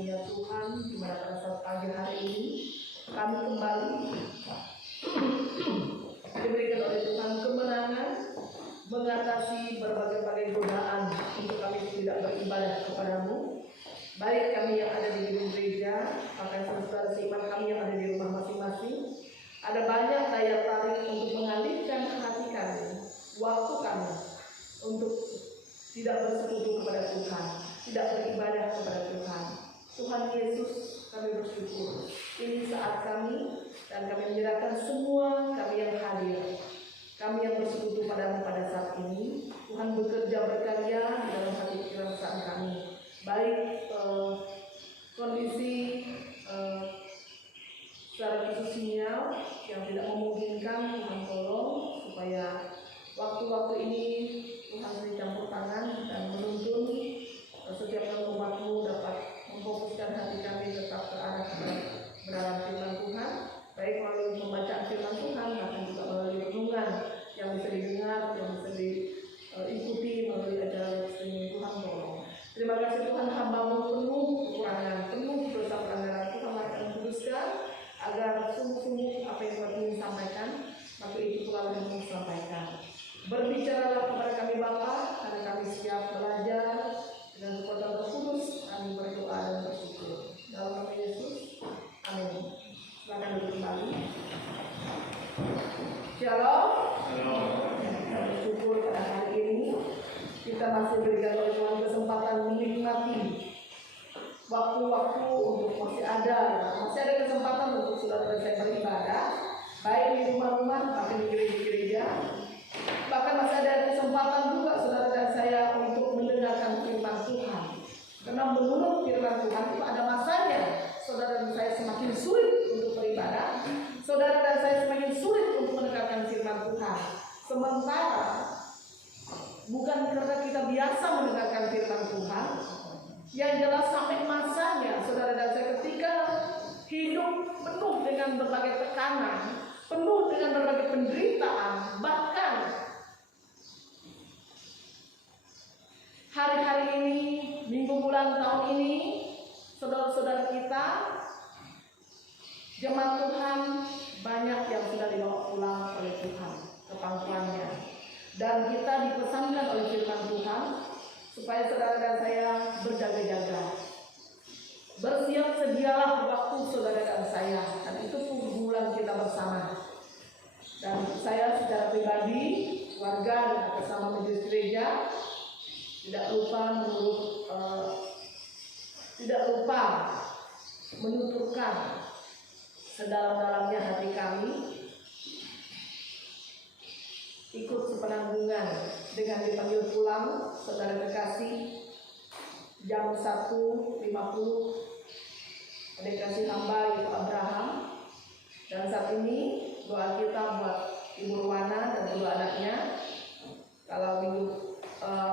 karunia Tuhan di mana pada saat pagi hari ini kami kembali diberikan oleh Tuhan kemenangan mengatasi berbagai-bagai godaan untuk kami tidak beribadah kepadamu. Baik kami yang ada di gedung gereja, bahkan saudara seiman kami yang ada di rumah masing-masing, ada banyak daya tarik untuk mengalihkan hati kami, waktu kami untuk tidak bersekutu kepada Tuhan, tidak beribadah kepada Tuhan. Tuhan Yesus, kami bersyukur. Ini saat kami dan kami menyerahkan semua kami yang hadir, kami yang bersekutu padamu pada saat ini. Tuhan bekerja berkarya di dalam hati pikiran kami, baik kondisi secara khusus sinyal yang tidak memungkinkan. Tuhan tolong supaya waktu-waktu ini Tuhan beri campur tangan dan menuntun setiap umat-Mu dapat memfokuskan hati kami tetap ke arah kebenaran firman Tuhan, baik melalui pembacaan firman Tuhan, bahkan juga melalui renungan yang bisa didengar, yang bisa diikuti melalui acara streaming. Tuhan tolong. Terima kasih Tuhan, hamba-Mu penuh kekurangan, penuh dosa pelanggaran. Tuhan akan kuduskan agar sungguh-sungguh apa yang Tuhan ingin sampaikan, maka itu Tuhan yang sampaikan. Berbicaralah kepada kami Bapa, karena kami siap belajar dengan kekuatan Roh Kudus. Kami berdoa dan bersyukur dalam nama Yesus, amin. Silakan duduk kembali. Shalom. Kita bersyukur pada hari ini kita masih diberikan oleh Tuhan kesempatan menikmati waktu-waktu untuk masih ada kesempatan untuk saudara dan saya beribadah, baik di rumah-rumah maupun di gereja-gereja. Bahkan masih ada kesempatan juga saudara dan saya untuk mendengarkan firman Tuhan. Karena menurut firman Tuhan itu ada masanya saudara dan saya semakin sulit untuk beribadah, saudara dan saya semakin sulit untuk mendengarkan firman Tuhan. Sementara bukan karena kita biasa mendengarkan firman Tuhan, yang jelas sampai masanya saudara dan saya ketika hidup penuh dengan berbagai tekanan, penuh dengan berbagai penderitaan, bahkan hari-hari ini, minggu, bulan, tahun ini, saudara-saudara kita, jemaat Tuhan, banyak yang sudah dibawa pulang oleh Tuhan ke pangkuannya. Dan kita dipesankan oleh firman Tuhan supaya saudara dan saya berjaga-jaga. Bersiap sedialah waktu saudara dan saya, dan itu pergumulan kita bersama. Dan saya secara pribadi, warga dan bersama majelis gereja, tidak lupa menuturkan sedalam-dalamnya hati kami ikut sepenanggungan dengan dipanggil pulang saudara kekasih jam 1.50 dikasih hamba yaitu Abraham. Dan saat ini doa kita buat Ibu Ruwana dan dua anaknya, kalau minggu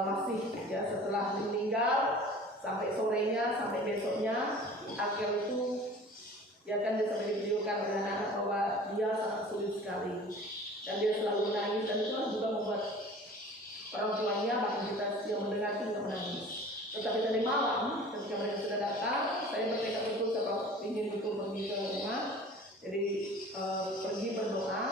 masih ya setelah meninggal sampai sorenya, sampai besoknya akhir itu ya kan dia sampai ditunjukkan oleh anak-anak bahwa dia sangat sulit sekali dan dia selalu menangis, dan itu juga membuat orang tuanya bahkan kita yang mendengar itu juga menangis. Tetapi tadi malam ketika mereka sudah datang, saya bertekad betul kalau ingin betul pergi ke rumah, jadi pergi berdoa,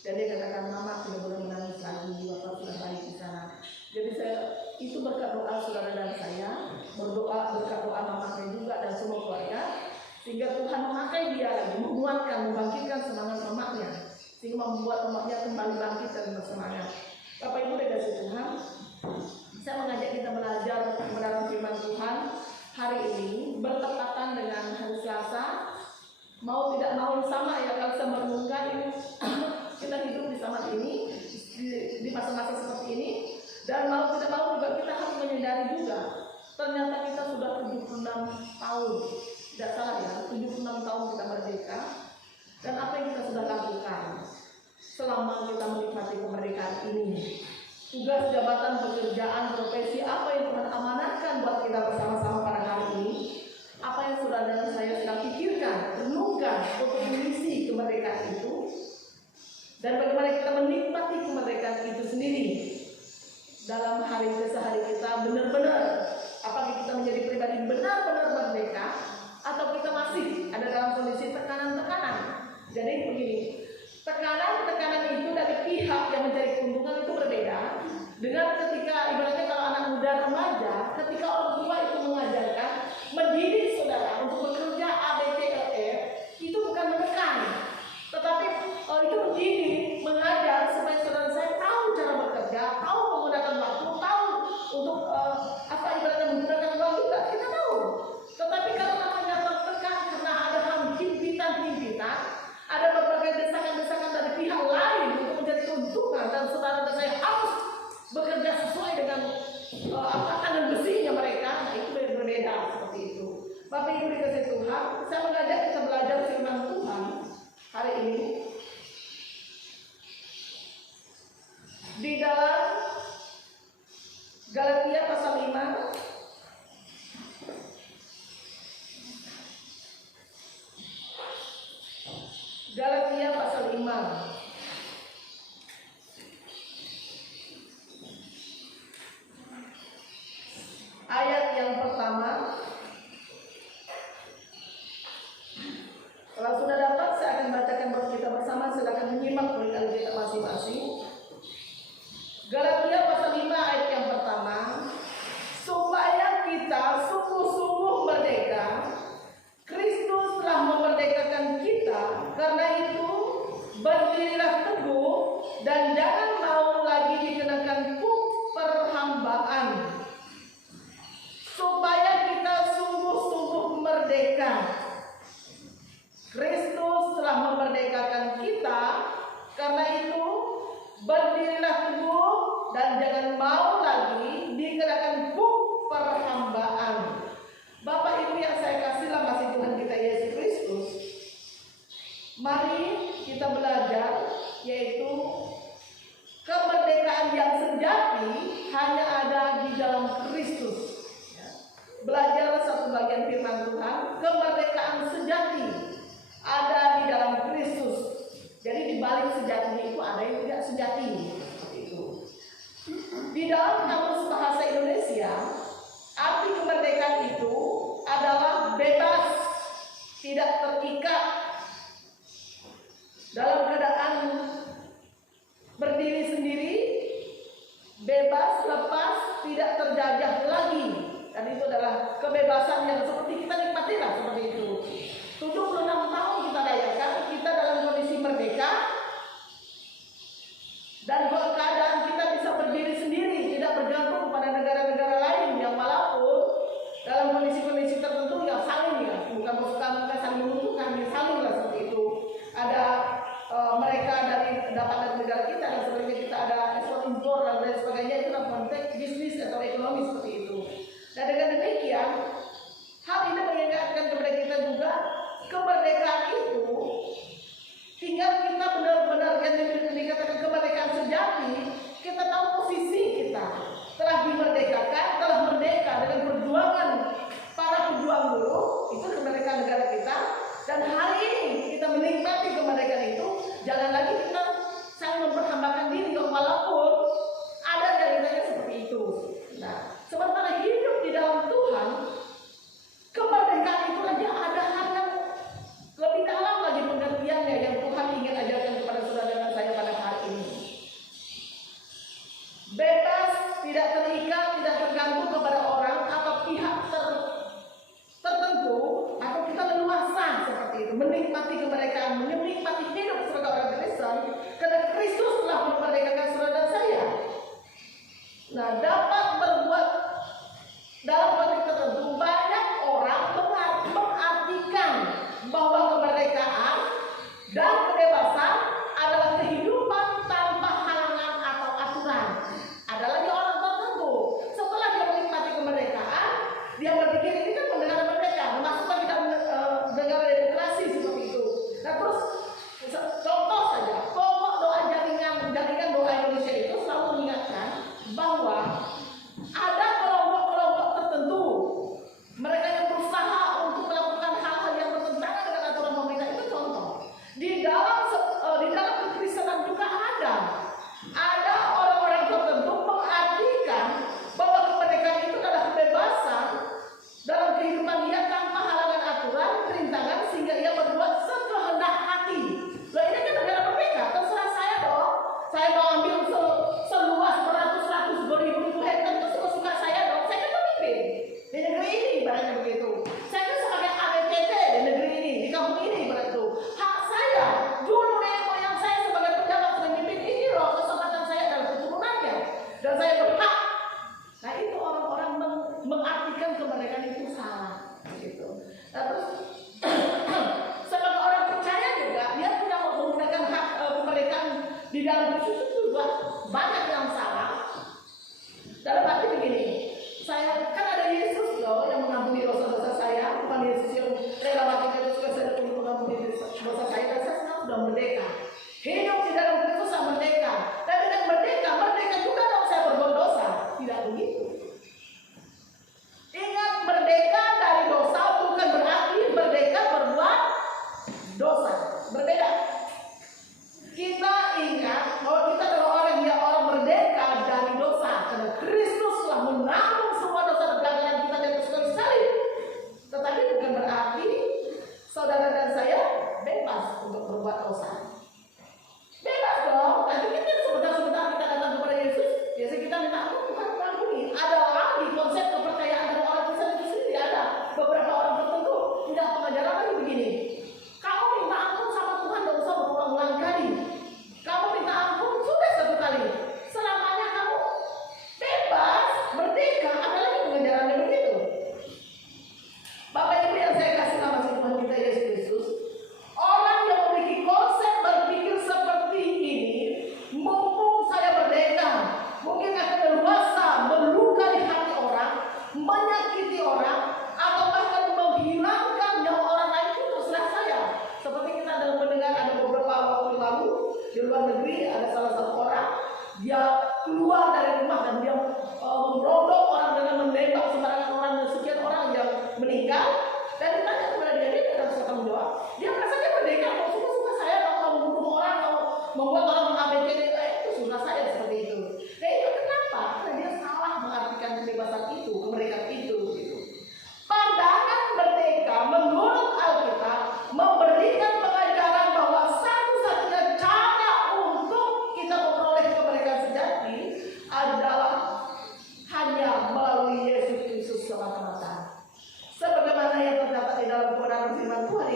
dan dia katakan mama tidak boleh menangis lagi, bapak sudah baik di sana. Jadi saya itu berkat doa saudara dan saya, berkat doa mamanya juga dan semua keluarga, sehingga Tuhan memakai dia lagi, menguatkan, membangkitkan semangat mamanya, sehingga membuat mamanya kembali bangkit dan bersemangat. Bapak Ibu dan Tuhan, saya mengajak kita belajar kebenaran firman Tuhan hari ini bertepatan dengan hari Selasa. Mau tidak mau sama ya, kalau saya merenungkan ini kita hidup di zaman ini, di masa-masa seperti ini, dan mau tidak mau juga kita harus menyadari juga ternyata kita sudah 76 tahun, tidak salah ya, 76 tahun kita merdeka, dan apa yang kita sudah lakukan selama kita menikmati kemerdekaan ini, tugas, jabatan, pekerjaan, profesi, apa yang Tuhan amanatkan buat kita bersama-sama pada hari ini, apa yang saudara dan saya sedang pikirkan, renungkan untuk mengisi kemerdekaan itu, dan bagaimana kita menikmati kemerdekaan itu sendiri dalam hari kesehari kita. Benar-benar apakah kita menjadi pribadi benar-benar merdeka, silakan menyimak dari kita masing-masing. Galatia pasal 5 ayat yang pertama, supaya kita sungguh-sungguh merdeka. Kristus telah memerdekakan kita, karena itu berdirilah teguh dan jangan mau lagi dikenakan kuk perhambaan. Supaya kita sungguh-sungguh merdeka. Kristus telah memerdekakan kita, karena itu berdirilah teguh dan jangan mau lagi dikenakan kuk perhambaan. Bapak Ibu yang saya kasih dalam kasih Tuhan kita Yesus Kristus, mari kita belajar, yaitu kemerdekaan yang sejati hanya ada di dalam Kristus. Belajar satu bagian firman Tuhan, kemerdekaan sejati ada di dalam Kristus. Jadi di balik sejati itu ada yang tidak sejati. Di dalam kamus bahasa Indonesia, arti kemerdekaan itu adalah bebas, tidak terikat, dalam keadaan berdiri sendiri, bebas, lepas, tidak terjajah lagi. Dan itu adalah kebebasan yang seperti kita nikmati lah, seperti itu. 76 tahun kita rayakan, kita dalam kondisi merdeka, dan keadaan kita bisa berdiri sendiri, tidak bergantung kepada negara-negara lain yang walaupun dalam kondisi-kondisi tertentu yang saling ya, bukan saling menguntungkan, saling lah seperti itu. Ada mereka dapat dari negara kita dan sebagainya, kita ada ekspor impor dan lain sebagainya, itu dalam konteks bisnis atau ekonomi seperti itu. Dan dengan demikian, hal ini mengingatkan kepada kita juga kemerdekaan itu tinggal kita benar-benar yang dikatakan kemerdekaan sejati, kita tahu posisi kita telah dimerdekakan, telah merdeka dengan perjuangan para pejuang buruh, itu kemerdekaan negara kita. Dan hari ini kita menikmati kemerdekaan itu, jangan lagi kita saling memperhambakan diri, walaupun ada ceritanya seperti itu. Nah, sementara hidup di dalam Tuhan, kemerdekaan itu aja ada hal yang lebih dalam lagi pengertiannya yang Tuhan ingin ajarkan kepada saudara dan saya pada hari ini. Bebas, tidak terikat, tidak tergantung kepada orang atau pihak tertentu, atau kita leluasa seperti itu, menikmati kemerdekaan, menikmati hidup sebagai orang Kristen, karena Kristus telah memerdekakan saudara dan saya. Nah, dapat berbuat dalam konteks tertentu, banyak orang mengartikan bahwa kemerdekaan dan kebebasan adalah kehidupan tanpa halangan atau aturan. Ada lagi orang tertentu, setelah dia menikmati kemerdekaan, dia berpikir ini kan negara merdeka, masukkan kita negara demokrasi seperti itu. Nah, terus contoh saja, pokok doa jaringan doa Indonesia itu selalu mengingatkan bahwa ada kelompok-kelompok tertentu, mereka yang berusaha untuk melakukan hal-hal yang bertentangan dengan aturan pemerintah. Itu contoh. Di dalam kekristenan juga ada orang-orang tertentu mengartikan bahwa kemerdekaan itu adalah kebebasan dalam kehidupan dia tanpa halangan aturan, perintangan, sehingga ia berbuat sekehendak hati. Loh, ini kan negara merdeka, terserah saya dong. Saya mau ambil seluas beratus-ratus beribu hektar, itu suka-suka saya dong. Saya kan pemimpin di negeri ini, ibaratnya begitu. Saya kan sebagai ABCD di negeri ini, di kampung ini, ibarat itu. Hak saya, dulu nenek moyang saya sebagai pejabat pemimpin ini loh, kesempatan saya adalah keturunannya, dan saya berhak. Nah, itu orang-orang mengartikan kemerdekaan itu salah, gitu. Nah, terus sebagai orang percaya juga, dia punya menggunakan hak kemerdekaan di dalam Kristus itu juga banyak yang salah. Dalam arti begini, saya kan ada Yesus loh yang mengampuni dosa-dosa saya, bukan Yesus yang rela mati dari surga saya untuk mengampuni dosa saya, dan saya sekarang sudah merdeka. Hidup di dalam Kristus saya merdeka, dan dengan merdeka juga dong saya berbuat dosa. Tidak begitu. Ingat, merdeka dari dosa bukan berarti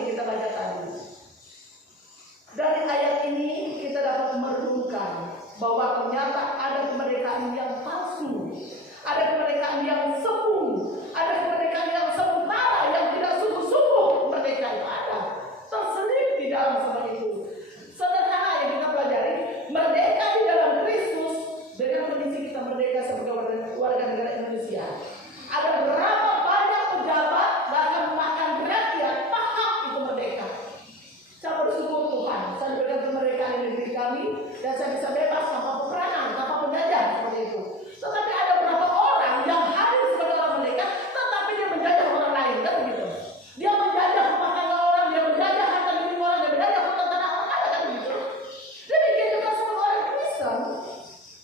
ini kita baca tadi. Dari ayat ini kita dapat merenungkan bahwa ternyata ada kemerdekaan yang palsu, ada kemerdekaan yang semu, ada kemerdekaan yang sementara yang tidak sungguh-sungguh merdeka itu ada. Terselip di dalam semua itu. Sederhana yang kita pelajari, merdeka di dalam Kristus dengan kondisi kita merdeka sebagai warga negara Indonesia. Ada berapa banyak pejabat bahkan rakyat paham itu merdeka. Saya bersyukur Tuhan, saya diberikan kemerdekaan di negeri kami dan saya bisa bebas tanpa peperangan, tanpa penjajah seperti itu. Tetapi ada beberapa orang yang hadir sebagai orang merdeka, tetapi dia menjajah orang lain, kan begitu? Dia menjajah rumah tangga orang, dia menjajah harta milik orang, dia menjajah hutan tanah orang, ada kan begitu? Jadi kita sebagai orang Kristen,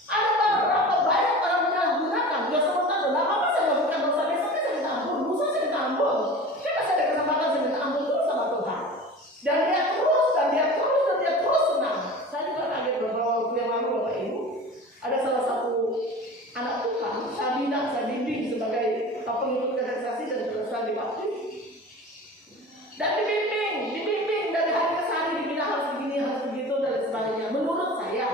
ada beberapa banyak orang menyalahgunakan. Dia sebutan, kenapa saya melakukan dosa biasa? Saya minta ampun, dosa saya minta ampun. Kita saya ada kesempatan saya minta ampun terus sama Tuhan. Dan dia terus senang. Saya juga kaget beberapa waktu yang lalu Bapak Ibu, ada salah satu anak Tuhan, saya bimbing sebagai pengikut kaderisasi dan kebesaran di waktu. Dan dibimbing dari hari ke hari, dibina harus begini, harus begitu dan sebagainya. Menurut saya,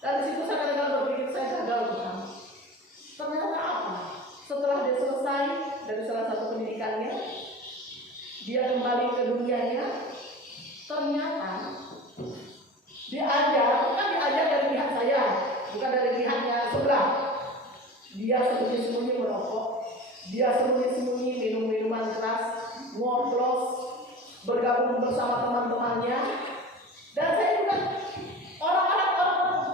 dari situ saya kadang-kadang berpikir saya gagal Tuhan. Ternyata apa? Setelah dia selesai dari salah satu pendidikannya, dia kembali ke dunianya. Ternyata diajar dari pihak saya, bukan dari pihaknya sebelah. Dia sembunyi-sembunyi merokok, dia sembunyi-sembunyi minum minuman keras, ngoplos, bergabung bersama teman-temannya. Dan saya juga orang-orang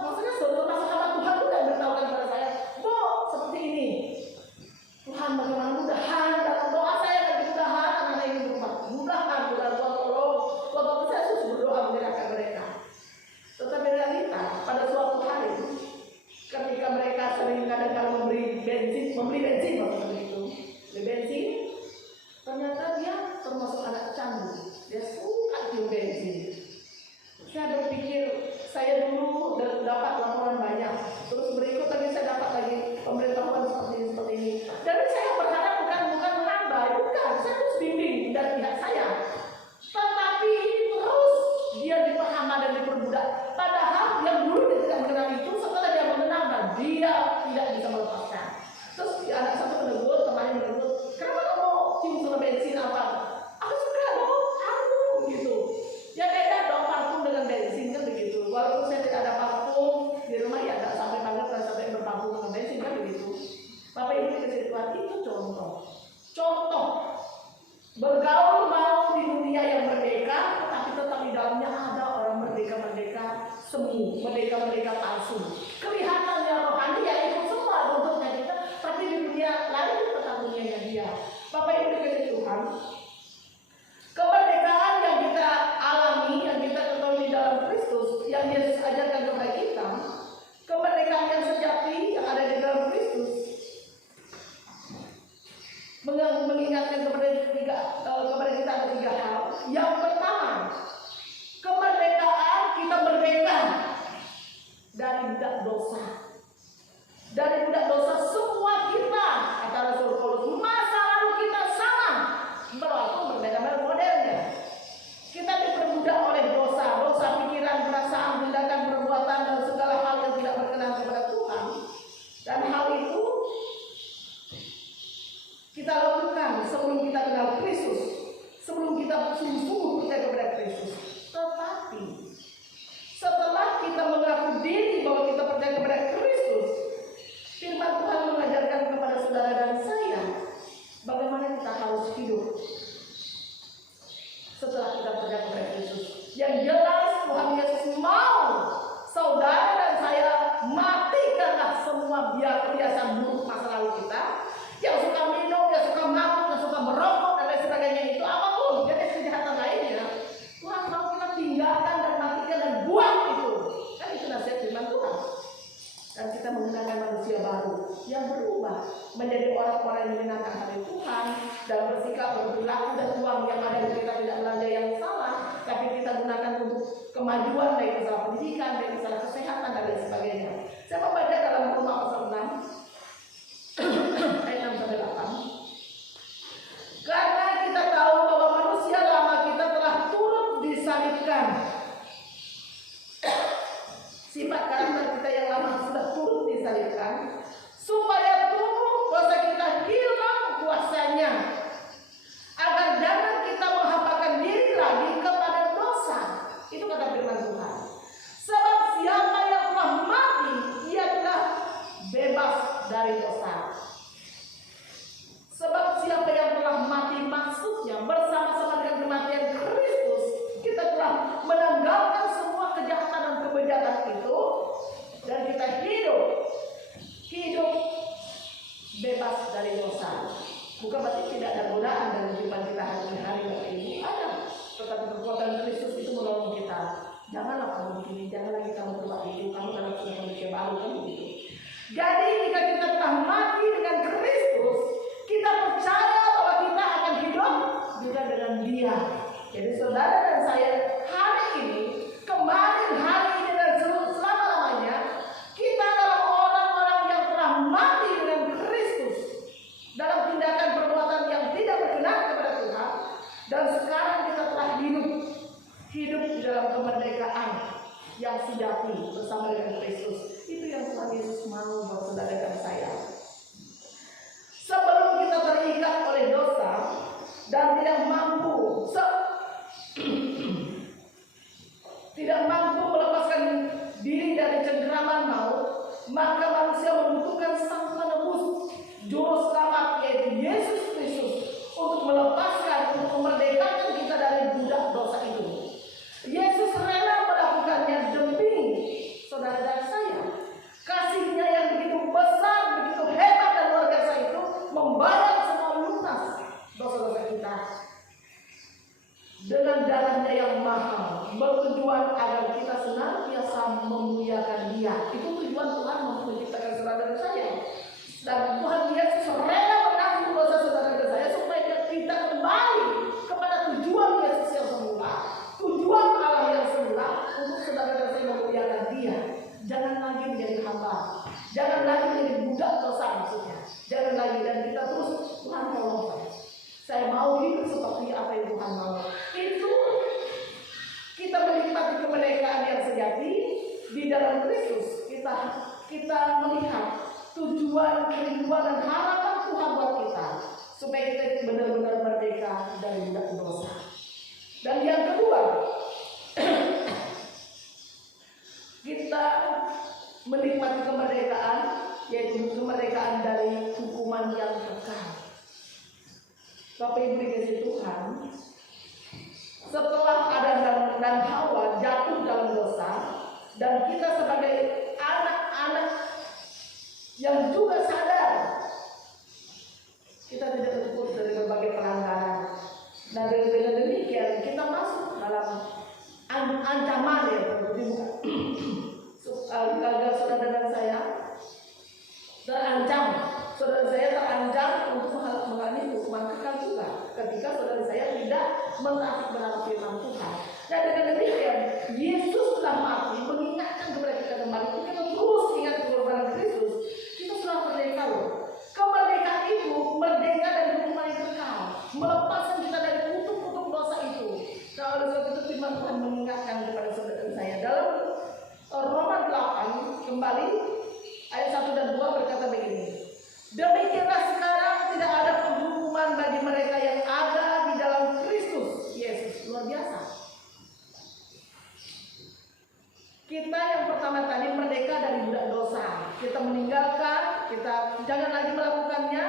maksudnya saudara sahabat Tuhan juga beritahukan kepada saya, Bu, seperti ini. Tuhan bagaimana mudahan dalam doa saya dan mudahan anak ini berubah. Mudahan Tuhan tolong. Waktu saya terus berdoa menyerahkan mereka. Tetapi realita pada suatu hari ketika mereka sering kadang-kadang membeli bensin maksudnya itu, beli bensin, ternyata dia termasuk anak candu. Dia suka cium bensin. Saya berpikir saya dulu dapat laporan banyak, terus berikut lagi saya dapat lagi pemberitahuan seperti ini. Dan saya berharap bukan melambai, bukan, saya terus bimbing dari pihak saya. Tetapi terus dia dipahami dan diperbudak. Padahal yang dulu dia tidak mengenal itu, setelah dia mengenal dan dia tidak bisa melepaskan. Terus anak satu menegur, temannya menegur, kenapa kamu cium sama bensin apa? Aku suka dong, aku gitu. Ya beda dong parfum dengan bensin kan begitu. Walaupun saya tidak ada parfum di rumah ya tidak sampai banget dan sampai berparfum dengan bensin kan begitu. Bapak Ibu dikasih Tuhan itu contoh bergaul mau di dunia yang merdeka, tapi tetap di dalamnya ada orang merdeka semu, merdeka palsu. Kelihatannya rohani ya ikut semua bentuknya kita, tapi di dunia lain tetap dunianya dia. Bapak Ibu dikasih Tuhan, kemerdekaan yang kita alami, yang kita ketahui di dalam Kristus, yang Yesus ajarkan kepada kita, kemerdekaan yang sejati yang ada di dalam Kristus, mengingatkan kepada kita ada tiga hal. Yang pertama, kemerdekaan kita merdeka dari budak dosa. Dari budak dosa semua kita, kata Rasul Paulus, masa lalu kita sama, berlaku berbeda modelnya. Kita diperbudak oleh dosa pikiran, perasaan, tindakan, perbuatan dan segala hal yang tidak berkenan kepada Tuhan. Dan hal itu kita lakukan sebelum kita kenal Kristus, sebelum kita sungguh-sungguh percaya kepada Kristus. Tetapi setelah kita mengaku diri bahwa kita percaya kepada Kristus, firman Tuhan mengajarkan kepada saudara dan saya bagaimana kita harus hidup setelah kita percaya kepada Kristus. Yang jelas Tuhan Yesus mau saudara dan saya matikanlah semua kebiasaan buruk masa lalu kita. Yang suka minum, yang suka mabuk, yang suka merokok dan lain sebagainya itu apapun, jadi kejahatan lainnya, Tuhan mau kita tinggalkan dan matikan dan buang itu. Kan itu nasihat firman Tuhan. Dan kita menggunakan manusia baru yang berubah menjadi orang-orang yang menyenangkan hati Tuhan dan bersikap berperilaku dan uang yang ada di kita tidak belanja yang salah, tapi kita gunakan untuk kemajuan baik masalah pendidikan, baik masalah kesehatan dan lain sebagainya. Saya membaca dalam Roma pasal 6 ayat 6-8. Karena kita tahu bahwa manusia lama Jadi saudara dan saya hari ini, kemarin, hari ini dan selama-lamanya, kita adalah orang-orang yang telah mati dengan Kristus dalam tindakan perbuatan yang tidak berkenan kepada Tuhan, dan sekarang kita telah hidup di dalam kemerdekaan yang sejati bersama dengan Kristus. Itu yang Tuhan Yesus mau buat saudara dan saya. Sebelum kita terikat oleh dosa dan tidak mampu melepaskan diri dari cengkeraman maut, maka manusia membutuhkan sang penebus, juru selamat, yaitu Yesus Kristus, untuk melepaskan, untuk memerdekakan kita dari budak dosa itu. Yesus rela melakukannya demi saudara dan saya. Kasihnya yang begitu besar, begitu hebat dan luar biasa itu membayar semua lunas dosa-dosa kita dengan darahnya yang mahal, bertujuan agar kita senantiasa memuliakan Dia. Itu tujuan Tuhan menciptakan saudara dan saya. Dan Tuhan Yesus rela menanggung dosa saudara dan saya supaya kita kembali kepada tujuan Yesus yang semula, tujuan Allah yang semula, untuk saudara dan saya memuliakan Dia. Jangan lagi menjadi hamba, jangan lagi menjadi budak dosa maksudnya. Jangan lagi, dan kita terus, Tuhan tolong saya mau hidup seperti apa yang Tuhan mau. Itu kita menikmati kemerdekaan yang sejati di dalam Kristus. Kita melihat tujuan, kerinduan dan harapan Tuhan buat kita, supaya kita benar-benar merdeka dari budak dosa. Dan yang kedua, kita menikmati kemerdekaan, yaitu kemerdekaan dari hukuman yang kekal. Bapak Ibu dikasih Tuhan, setelah Adam dan Hawa jatuh dalam dosa, dan kita sebagai anak-anak yang juga sadar kita tidak terputus dari berbagai pelanggaran. Nah, dengan demikian kita masuk dalam ancaman ya, agar saudara dan saya terancam. Saudara saya terancam untuk mengalami hukuman kekal juga ketika saudara saya tidak mentaati benar firman Tuhan. Dan dengan demikian Yesus telah mati mengingatkan kepada kita kembali. Kita terus ingat pengorbanan Kristus. Kita sudah merdeka loh. Kemerdekaan itu merdeka dari hukuman yang kekal, melepaskan kita dari kutuk-kutuk dosa itu. Nah, oleh sebab itu firman Tuhan mengingatkan kepada saudara saya dalam Roma 8 kembali ayat 1 dan 2 berkata begini. Demikianlah sekarang tidak ada penghukuman bagi mereka yang ada di dalam Kristus Yesus. Luar biasa. Kita yang pertama tadi merdeka dari budak dosa. Kita meninggalkan, kita jangan lagi melakukannya.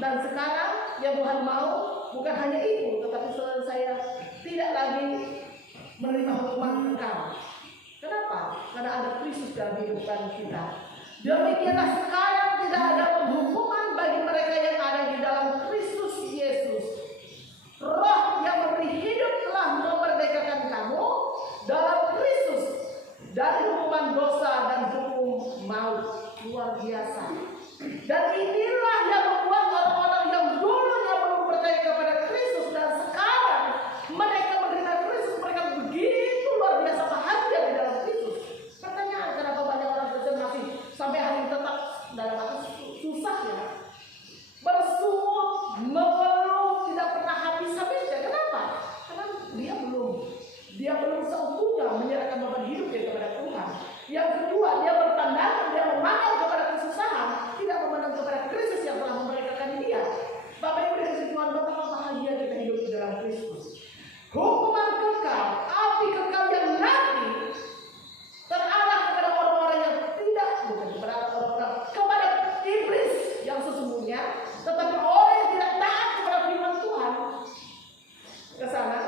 Dan sekarang yang Tuhan mau bukan hanya itu, tetapi saudara saya tidak lagi menerima hukuman kekal. Kenapa? Karena ada Kristus dalam kehidupan kita. Demikianlah sekarang tidak ada penghukuman bagi mereka yang ada di dalam Kristus Yesus. Roh yang memberi hidup telah memerdekakan kamu dalam Kristus dari hukuman dosa dan hukum maut. Luar biasa. Dan inilah yang membuat orang-orang yang dulunya belum percaya kepada Kristus dan sekarang mereka menerima Kristus, mereka begitu luar biasa bahagia di dalam Kristus. Pertanyaan, kenapa banyak orang Kristen masih sampai hari ini tetap dalam arti susah ya, bersungut, mengeluh, tidak pernah habis-habisnya. Kenapa? Karena dia belum seutuhnya menyerahkan beban hidupnya kepada Tuhan. Yang kedua, dia berpandangan, dia memandang kepada kesusahan, tidak memandang kepada Kristus yang telah memerdekakan dia. Bapak Ibu dikasih Tuhan, betapa bahagia kita hidup di dalam Kristus. Hukuman kekal, api kekal yang nanti terarah kepada orang-orang yang tidak, bukan kepada orang-orang, kepada iblis yang sesungguhnya, tetapi orang yang tidak taat kepada firman Tuhan ke sana,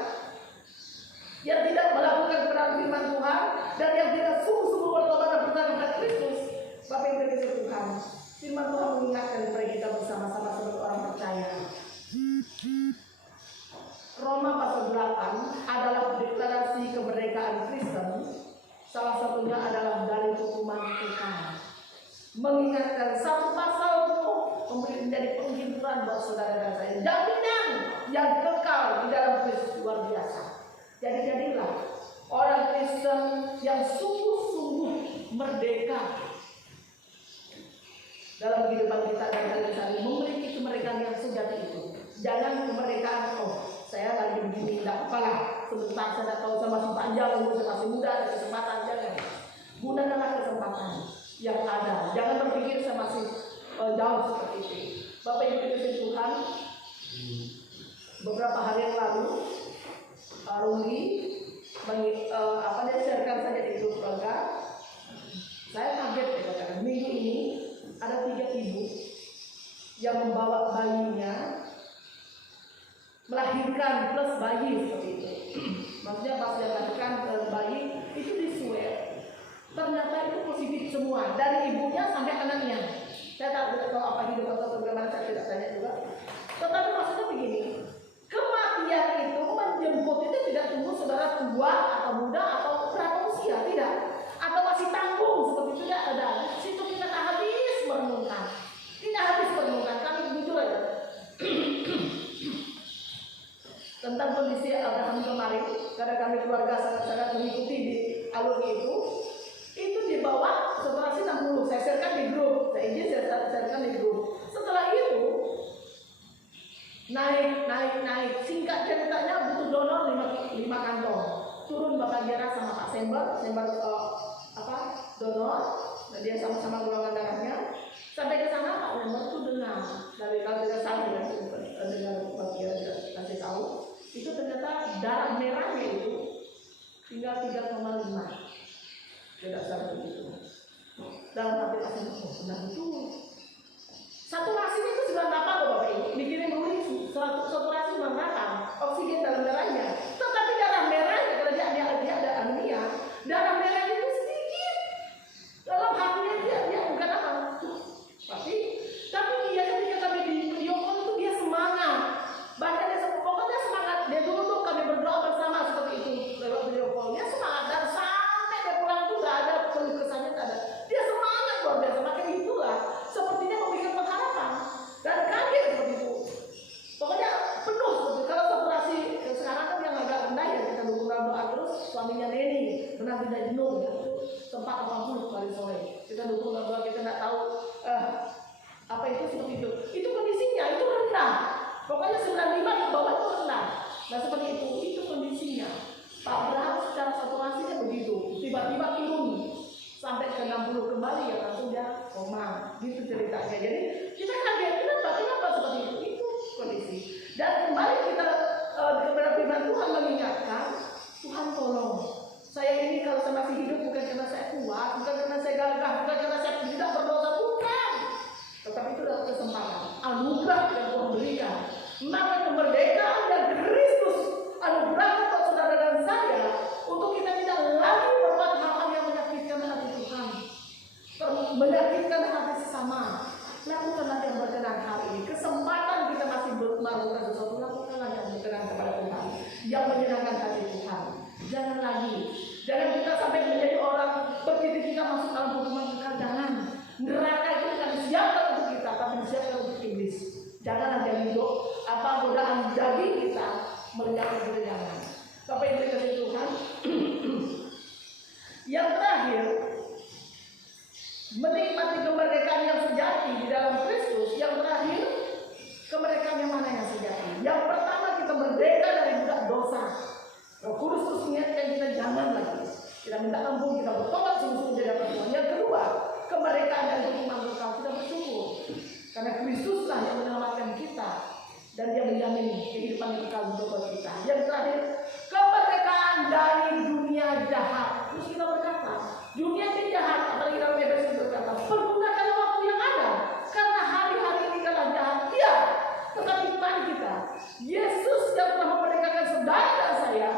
yang tidak melakukan kebenaran firman Tuhan, dan yang tidak sungguh-sungguh bertobat dan bertobat kepada Kristus. Bapak Ibu dikasih Tuhan, firman Tuhan mengingatkan kepada kita bersama-sama sebagai orang percaya. Roma pasal 8 adalah deklarasi kemerdekaan Kristen. Salah satunya adalah dari hukuman kekal. Mengingatkan satu pasal itu menjadi penghiburan buat saudara dan saya. Jaminan yang kekal di dalam Kristus luar biasa. Jadi jadilah orang Kristen yang sungguh-sungguh merdeka dalam kehidupan kita dan hari-hari, memiliki kemerdekaan yang sejati itu. Jangan kemerdekaan, oh saya lagi begini, tidak apalah, sebentar saya tahu saya masih panjang, umur saya masih muda, ada kesempatan. Jangan. Gunakanlah kesempatan yang ada. Jangan berpikir saya masih jauh seperti itu. Bapak Ibu dikasihi Tuhan, beberapa hari yang lalu Runggi sharekan saja di grup keluarga. Saya kaget ya, karena minggu ini ada 3 ibu yang membawa bayinya melahirkan plus bayi seperti itu. Maksudnya pas dia melahirkan bayi itu di swab, ternyata itu positif semua dari ibunya sampai anaknya. Saya tak tahu apa hidup atau bagaimana, saya tidak tanya juga. Tetapi maksudnya begini, kematian itu menjemput itu tidak tunggu saudara tua atau muda atau berapa usia, tidak, atau masih tanggung seperti itu, tidak ada. Situ kita tak habis merenungkan, tidak habis merenungkan. Kami jujur aja tentang kondisi Abraham kemarin, karena kami keluarga sangat-sangat mengikuti di alur itu dibawa setelah 60, saya sharekan di grup, saya izin saya sharekan di grup. Setelah itu naik, singkat ceritanya butuh donor 5 kantong, turun Bapak Gera sama Pak Sembar donor, dan dia sama-sama golongan darahnya. Sampai ke sana Pak Sembar itu dengar dari kalau tidak salah dengan Bapak Gera kasih tahu, itu ternyata darah merahnya itu tinggal 3,5. Tidak sampai begitu. Dalam hati Pak Sembar, oh benar betul. Saturasinya itu 98 loh Bapak Ibu. Mikirin dulu saturasi 98, oksigen dalam darahnya. Tetapi darah merahnya, kalau dia ada anemia, darah merahnya itu sedikit. Dalam hatinya dia bukan apa. Tapi dia ketika kami di video call itu dia semangat. Bahkan pokoknya semangat. Dia dulu tuh kami berdoa bersama seperti itu lewat video call. Dia semangat dan sampai dia pulang tuh gak ada keluh kesahnya, tak ada. Dia semangat luar biasa. Makanya itulah sepertinya memikirkan pengharapan dan kaget seperti itu. Pokoknya penuh seperti kalau saturasi sekarang kan yang agak rendah ya, kita dukung doa terus. Suaminya Neni benar tidak jenuh ya, sempat 80 kali sore kita dukung doa, kita nggak tahu apa itu seperti itu. Itu kondisinya itu rendah. Pokoknya 95 ke bawah itu rendah. Nah seperti itu kondisinya. Pak Abraham secara saturasinya begitu, tiba-tiba turun sampai ke 60 kembali ya, langsung dia koma, gitu ceritanya. Jadi kita kaget, kenapa seperti itu kondisi. Dan kembali kita kepada firman Tuhan mengingatkan, Tuhan tolong saya ini kalau saya masih hidup bukan karena saya kuat, bukan karena saya gagah, bukan karena saya tidak berdosa, bukan. Tetapi itu adalah kesempatan, anugerah yang Tuhan berikan. Maka kemerdekaan dan Kristus anugerah untuk saudara dan saya untuk kita tidak lagi berbuat hal-hal yang menyakitkan hati Tuhan, menyakitkan hati sesama. Lakukanlah yang berkenan hari ini. Kesempatan kita masih melakukan sesuatu, lakukanlah yang berkenan kepada Tuhan, yang menyenangkan hati Tuhan. Jangan lagi, jangan kita sampai menjadi orang begitu kita masuk dalam hukuman kekal. Jangan. Neraka itu bukan disiapkan untuk kita, tapi disiapkan untuk iblis. Janganlah jadi godaan daging kita melenyapkan kita, jangan. Bapak Ibu dikasihi Tuhan. Yang terakhir, menikmati kemerdekaan yang sejati di dalam Kristus. Yang terakhir, kemerdekaan yang mana yang sejati? Yang pertama, kita merdeka dari budak dosa. Roh Kudus terus mengingatkan kita jangan lagi. Kita minta ampun, kita bertobat sungguh-sungguh di hadapan Tuhan. Yang kedua, kemerdekaan dan hukuman kekal. Kita bersyukur karena Kristuslah yang menyelamatkan kita dan Dia menjamin kehidupan yang kekal untuk kita. Yang terakhir, kemerdekaan dari dunia jahat. Terus kita berkata, dunia ini jahat. Apalagi dalam Efesus berkata, pergunakan waktu yang ada, karena hari-hari ini kalah jahat. Ya, tetapi mari kita, Yesus yang telah memerdekakan saudara dan saya,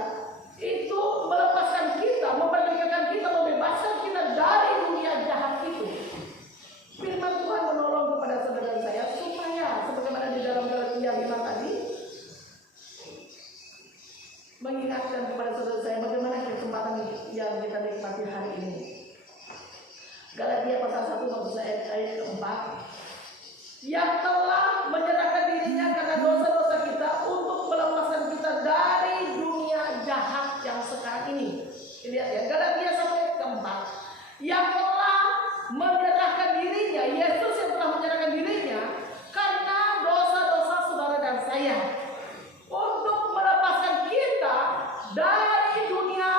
itu melepaskan kita, memerdekakan kita, membebaskan kita dari dunia jahat itu. Firman Tuhan menolong kepada saudara saya supaya sebagaimana di dalam Galatia 5 tadi, mengingatkan kepada saudara saya bagaimana kesempatan yang kita nikmati hari ini. Galatia pasal 1 maksud saya ayat keempat, yang telah menyerahkan dirinya karena dosa-dosa kita untuk saya untuk melepaskan kita dari dunia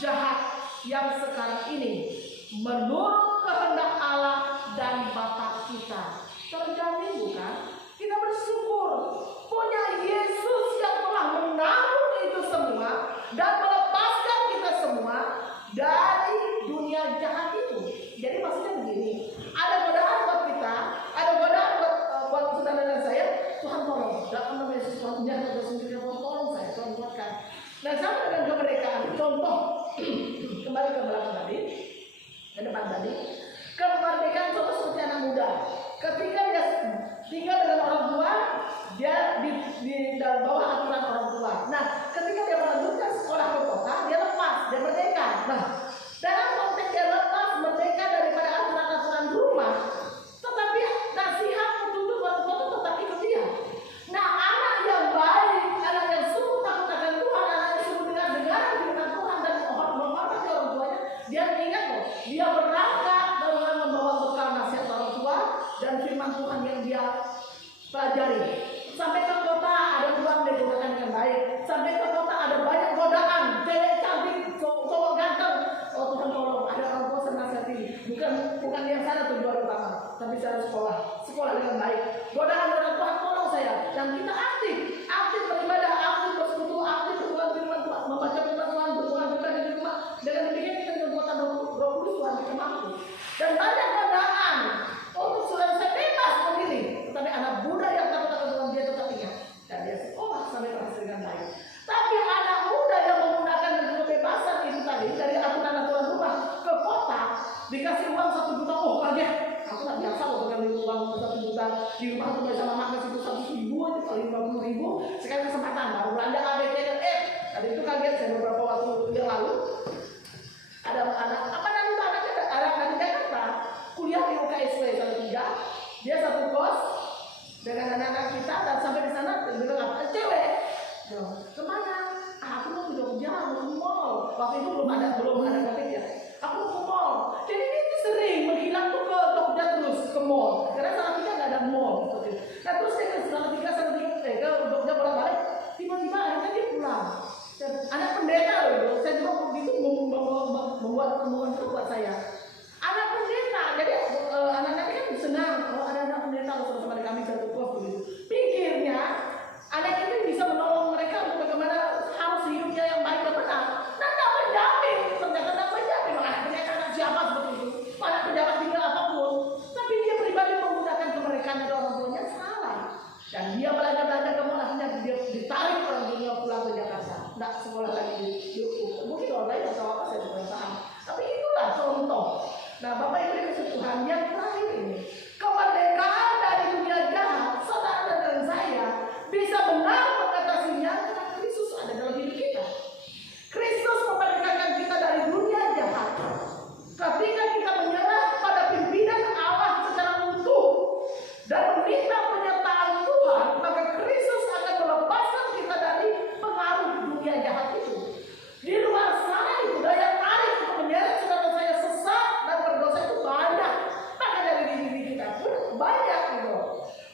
jahat yang sekarang ini menurut kehendak Allah dan Bapa kita. Terjamin bukan? Kita bersyukur punya Yesus yang telah menanggung itu semua dan melepaskan kita semua dari dunia jahat itu. Jadi maksudnya begini, ada godaan buat kita, ada godaan buat saudara dan saya. Tuhan tolong, dalam nama Yesus Tuhan, jangan bersendiri, tolong saya, Tuhan kuatkan. Nah, sama dengan kemerdekaan, contoh kembali ke belakang tadi, ke depan tadi, kemerdekaan contoh seperti anak muda. Ketika dia tinggal dengan orang tua, dia di bawah aturan orang tua. Nah, ketika dia melanjutkan sekolah ke kota, dia lepas, dia merdeka. Nah, dalam konteks dia lepas, merdeka daripada aturan-aturan rumah, tetapi nasihat petunjuk orang tua itu tetap ikut dia. Nah, anak yang baik, anak yang sungguh takut akan Tuhan, anak yang sungguh dengar firman Tuhan dan menghormati orang tuanya, dia ingat loh, dia berangkat dengan membawa bekal nasihat orang tua dan firman Tuhan yang dia pelajari. Sampai ke kota ada uang digunakan dengan baik. Sampai ke kota ada banyak godaan, cewek cantik, cowok ganteng. Oh Tuhan tolong, ada orang tua senasihati. Bukan yang sana tujuan utama, tapi saya harus sekolah dengan baik. Godaan Tuhan tolong saya. Dan kita aktif beribadah, aktif bersekutu, aktif berdoa firman Tuhan, membaca firman Tuhan, berdoa pribadi di rumah. Dengan demikian kita kekuatan Roh Kudus Tuhan kita mampu. Dan banyak godaan untuk saudara saya bebas memilih. Tapi anak muda yang takut akan Tuhan dia tetap ingat dan dia sekolah sampai berhasil dengan baik. Tapi anak muda yang menggunakan kebebasan itu tadi dari aturan-aturan rumah ke kota dikasih uang 1 juta, oh kaget. Aku tak biasa loh dengan uang 1 juta di rumah tuh sama makan situ 100.000 aja kali 50.000 sekali kesempatan baru belanja ABC dan tadi itu kaget saya beberapa waktu yang lalu ada anak dari Jakarta kuliah di UKSW Salatiga, dia satu kos dengan anak-anak kita dan sampai di sana bilang apa cewek kemana? Aku mau ke Jogja, mau ke mall. Waktu itu belum ada COVID ya. Aku mau ke mall. Jadi dia itu sering menghilang tuh ke Jogja terus ke mall. Karena Salatiga nggak ada mall seperti itu. Nah terus dia ke Salatiga ke Jogja bolak-balik. Tiba-tiba akhirnya dia pulang. Anak pendeta loh. Saya juga begitu membuat kemauan itu buat saya. Anak pendeta, jadi anak-anak kan senang kalau ada anak pendeta bersama kami satu kos begitu. Pikirnya anak ini bisa menolong mereka untuk bagaimana harus hidupnya yang baik dan benar. Nah, tak menjamin, ternyata tak menjamin anak pendeta anak siapa seperti itu. Anak pejabat tinggal apapun, tapi dia pribadi menggunakan kemerdekaan dari orang tuanya salah. Dan dia belajar kamu akhirnya dia ditarik orang dunia pulang ke Jakarta. Tidak sekolah lagi di mungkin online atau apa saya tidak paham. Tapi itulah contoh. Nah, Bapak Ibu dikasih Tuhan yang terakhir ini, kemerdekaan dari dunia jahat, saudara dan saya bisa benar mengatasinya karena Kristus ada dalam hidup kita. Kristus memerdekakan kita dari dunia jahat. Ketika kita menyerah pada pimpinan Allah secara utuh dan meminta penyertaan Tuhan, maka Kristus akan melepaskan kita dari pengaruh dunia jahat itu. Di luar sana itu daya tarik untuk menyeret saudara saya sesat dan berdosa itu banyak. Maka dari diri kita pun banyak gitu.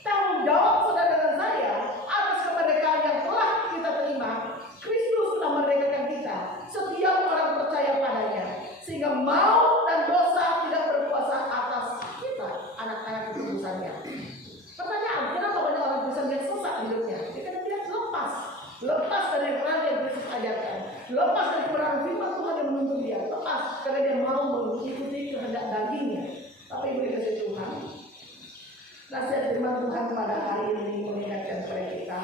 Tanggung jawab saudara dan saya atas kemerdekaan yang telah kita terima. Kristus telah memerdekakan kita. Setiap orang percaya padanya, sehingga mau dan dosa tidak berkuasa atas kita, anak-anak keturusannya. Pertanyaan, kenapa banyak orang Kristen yang sesat hidupnya? Karena dia lepas dari peran yang Kristus ajarkan, lepas dari peran firman Tuhan yang menuntun dia, lepas karena dia mau mengikuti kehendak dagingnya. Tapi ibu dikasih Tuhan, nasihat firman Tuhan pada hari ini mengingatkan kepada kita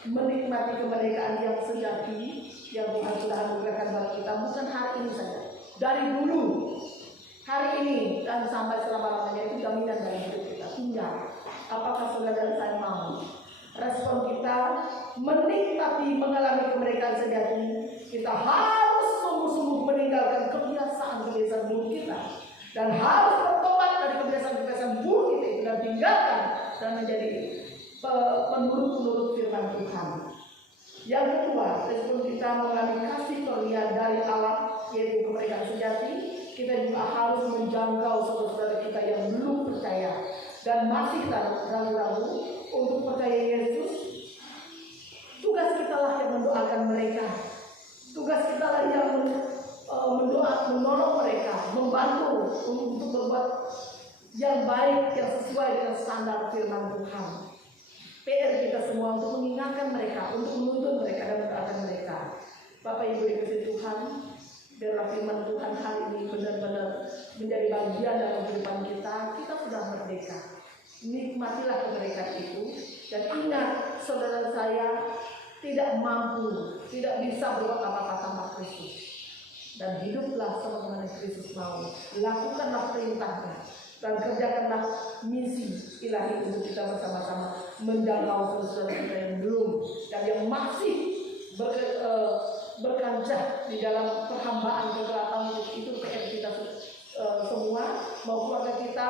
menikmati kemerdekaan yang sejati yang Tuhan sudah anugerahkan buat kita, bukan hari ini saja, dari dulu. Hari ini dan sampai selama-lamanya itu jaminan dari hidup kita. Tinggal apakah saudara dan saya mau respon kita menikmati mengalami kemerdekaan sejati. Kita harus sungguh-sungguh meninggalkan kebiasaan-kebiasaan buruk kita dan harus bertobat dari kebiasaan-kebiasaan buruk itu dan tinggalkan dan menjadi penurut-penurut firman Tuhan. Yang kedua, respon kita mengalami kasih karunia dari Allah, yaitu kemerdekaan sejati. Kita juga harus menjangkau saudara-saudara kita yang belum percaya dan masih ragu-ragu untuk percaya Yesus, tugas kita lah yang mendoakan mereka. Tugas kita lah yang menolong mereka, membantu untuk berbuat yang baik, yang sesuai dengan standar firman Tuhan. PR kita semua untuk mengingatkan mereka, untuk menuntun mereka dan mendoakan mereka. Bapak Ibu dikasihi Tuhan, biarlah firman Tuhan hari ini benar-benar menjadi bagian dalam kehidupan kita. Kita sudah merdeka. Nikmatilah kemerdekaan itu dan ingat, saudara saya tidak mampu, tidak bisa berbuat apa-apa tanpa Kristus. Dan hiduplah sebagaimana Kristus mau. Lakukanlah perintahnya dan kerjakanlah misi ilahi untuk kita bersama-sama menjangkau saudara kita yang belum dan yang masih berkancah di dalam perhambaan kegelapan. Itu PR kita semua, mau keluarga kita,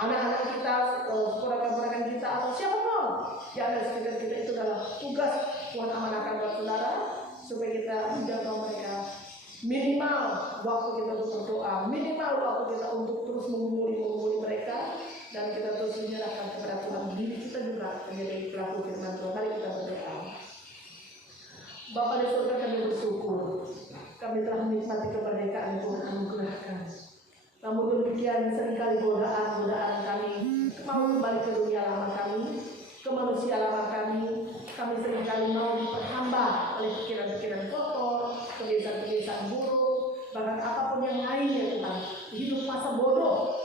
anak-anak kita, keluarga-keluarga kita, atau siapapun yang ada di sekitar kita. Itu adalah tugas Tuhan amanahkan buat saudara, supaya kita menjangkau mereka. Minimal waktu kita untuk berdoa, minimal waktu kita untuk terus menggumuli mereka, dan kita terus menyerahkan kepada Tuhan. Diri kita juga menjadi pelaku firman Tuhan. Mari kita berdoa. Bapa di surga, kami bersyukur kami telah menikmati kemerdekaan yang Tuhan anugerahkan. Namun demikian seringkali godaan kami mau kembali ke dunia lama kami, ke manusia lama kami seringkali mau diperhamba oleh pikiran-pikiran kotor, kebiasaan-kebiasaan buruk, bahkan apapun yang lainnya Tuhan. Hidup masa bodoh,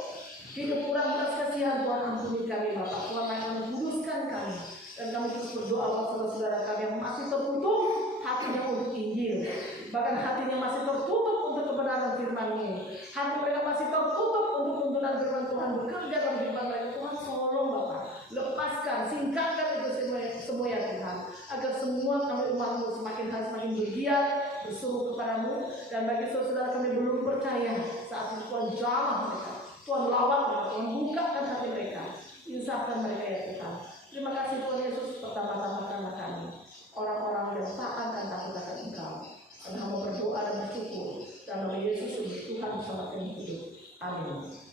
hidup kurang belas kasihan. Tuhan ampuni kami Bapak, Tuhan yang menguduskan kami. Dan kami terus berdoa buat saudara-saudara kami yang masih tertutup hatinya untuk Injil, bahkan hatinya masih tertutup untuk kebenaran firman-Mu. Hati mereka masih tertutup untuk tuntunan firman Tuhan bekerja dalam kehidupan mereka. Tuhan tolong Bapak, lepaskan, singkatkan itu semua ya Tuhan, agar semua kami umat-Mu semakin hari semakin bergiat berseru kepadamu. Dan bagi saudara kami belum percaya, saat itu Tuhan jamah mereka, Tuhan lawan mereka, Tuhan bukakan hati mereka, insafkan mereka ya Tuhan. Terima kasih Tuhan Yesus, pertama-tama kami orang-orang yang taat dan takut akan Engkau. Kami mau berdoa dan bersyukur dalam nama Yesus Tuhan Selamat yang hidup. Amin.